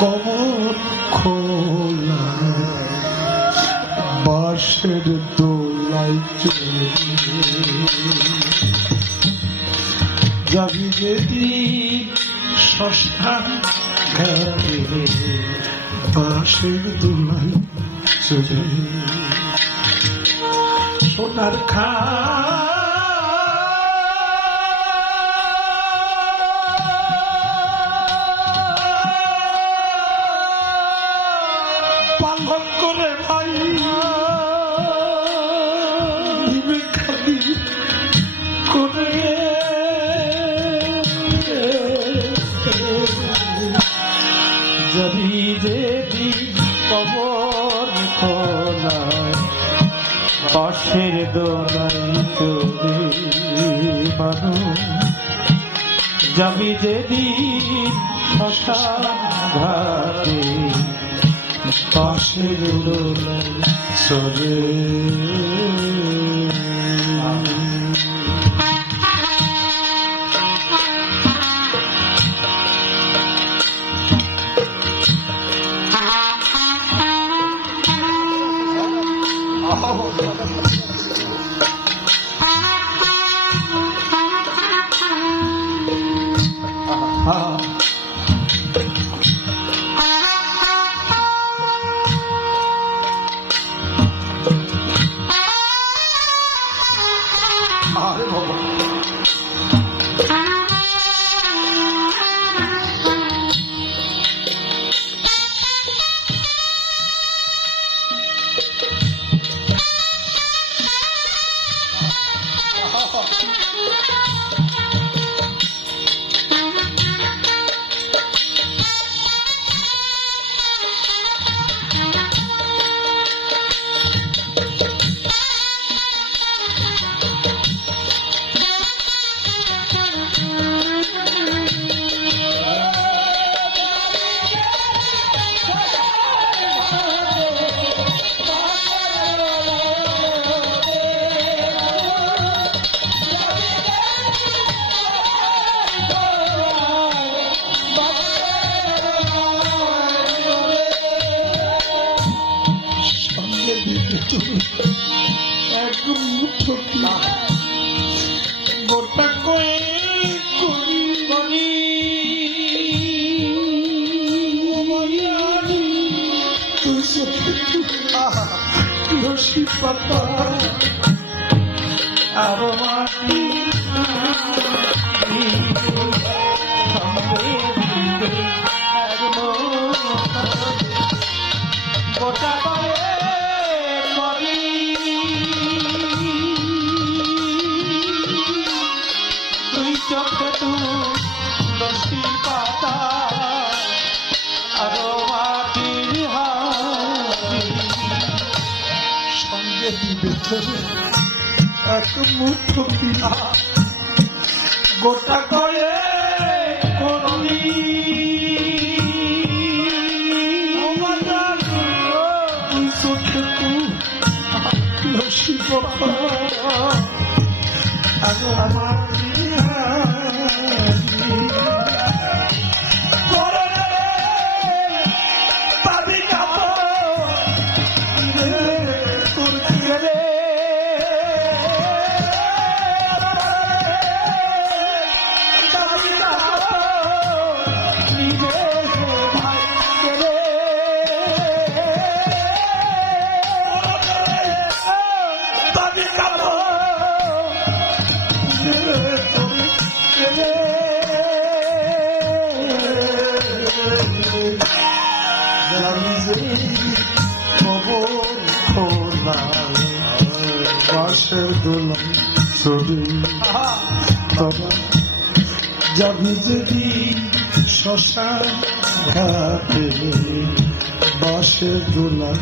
কমর খোলা বাঁশের দোলাই যাবি যেদিন শ্মশান ঘাটে বাঁশের দোলাই চলে সোনার খা পাশের দোলাই তোরে মানু যাবি যেদিন শ্মশান ঘাটে পাশের দোলাই চলে আরে বাবা সঙ্গে একদম মুঠো গোটা কয়ে করি চোখে তুলসী পাতা আর মাটি। চোখে তুলসী পাতা আরও মাটির হাতি সঙ্গে দিবে এক মুঠো পিলা গোটা করে করলি তুই চোখে যাবি যদি শ্মশান ঘাটে বাসের দোলন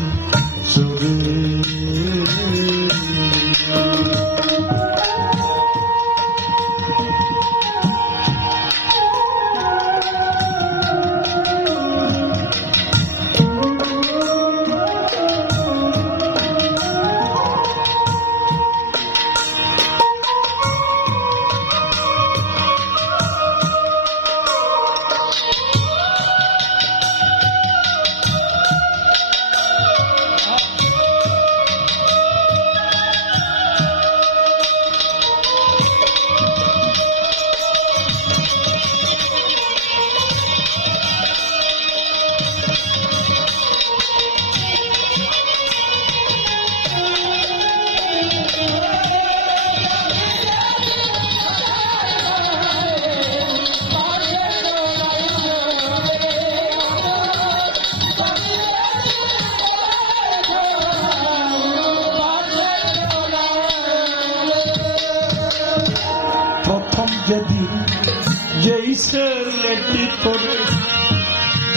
যে ছেলেটি করে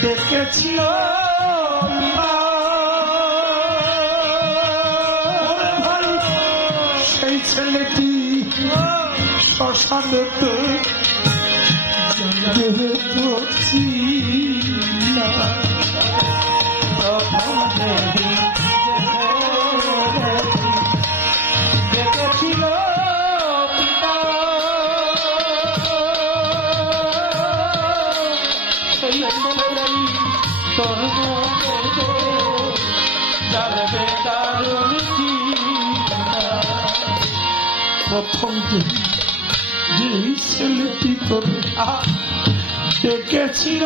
দেখেছিল সেই ছেলেটি শ্মশানে তো না প্রথম যে ছেলেটি তোর ডেকেছিল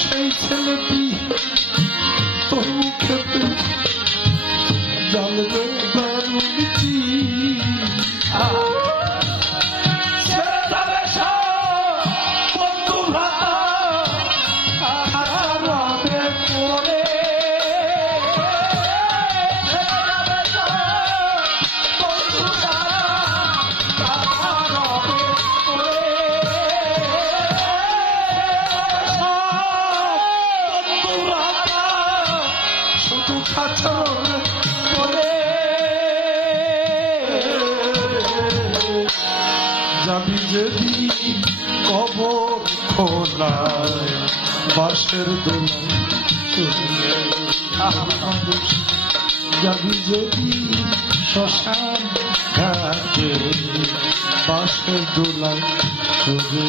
সেই ছেলেটি তোর মুখেতে যদি কবর খোলায় বাসের যাবি যদি শ্মশান ঘাটে বাসের দোলায় চলে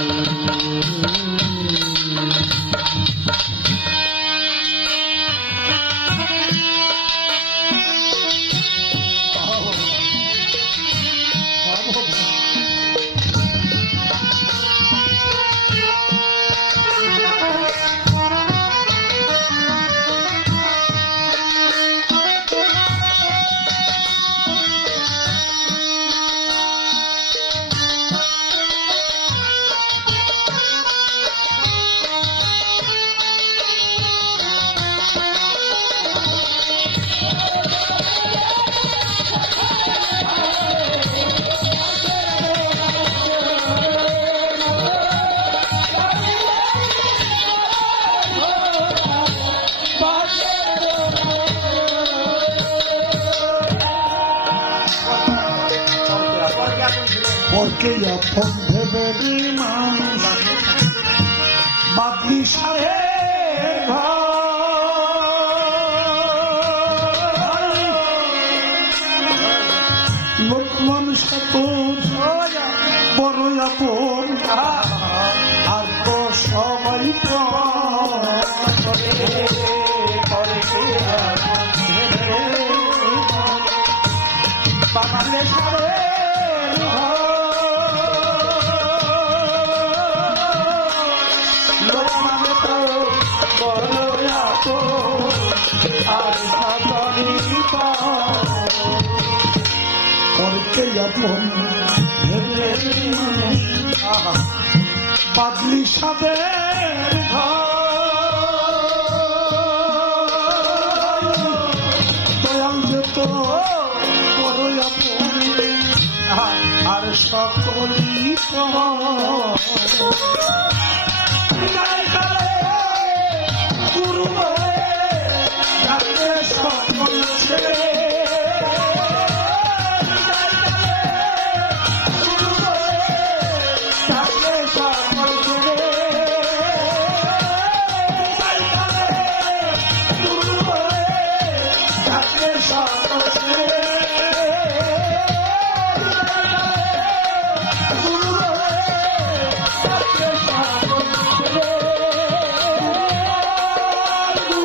পরকে আপন ভেবে মানুষ বাদলি সারে লোকমান সাতর বড় আপন আর তো সবাই বাবালে আপন বাদলি সাদের দয়াল যেত বড় আর সকলি গুরু সকল ছেলে